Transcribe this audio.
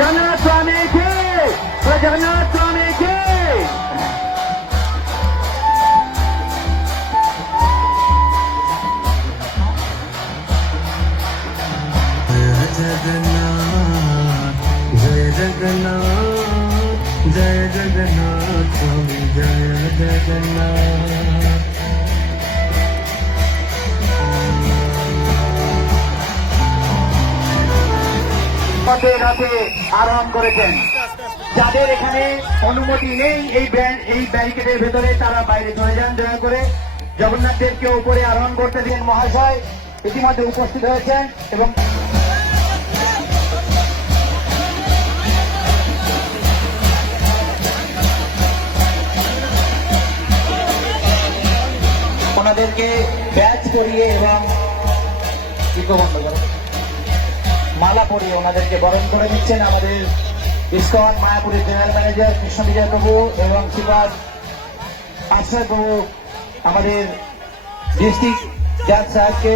जगन्नाथ स्वामी के जगन्नाथ स्वामी के जय जगन्नाथ जय जगन्नाथ स्वामी जय जगन्नाथ। রাতে আরোহণ করেছেন। যাদের এখানে অনুমতি নেই এই ব্যারিকেডের ভেতরে তারা বাইরে চলে যান। দয়া করে জগন্নাথ দেবকে উপরে আরোহণ করতে দিন। মহাশয় ইতিমধ্যে উপস্থিত হয়েছেন এবং ওনাদেরকে ব্যাচ করিয়ে এবং মালা পরিয়ে ওনাদেরকে বরণ করে দিচ্ছেন আমাদের ইসকন মায়াপুরের জেনারেল ম্যানেজার কৃষ্ণ বিজয় প্রভু এবং শ্রীপাদ আশ্রয় প্রভু আমাদের ডিস্ট্রিক্ট জাজ সাহেবকে।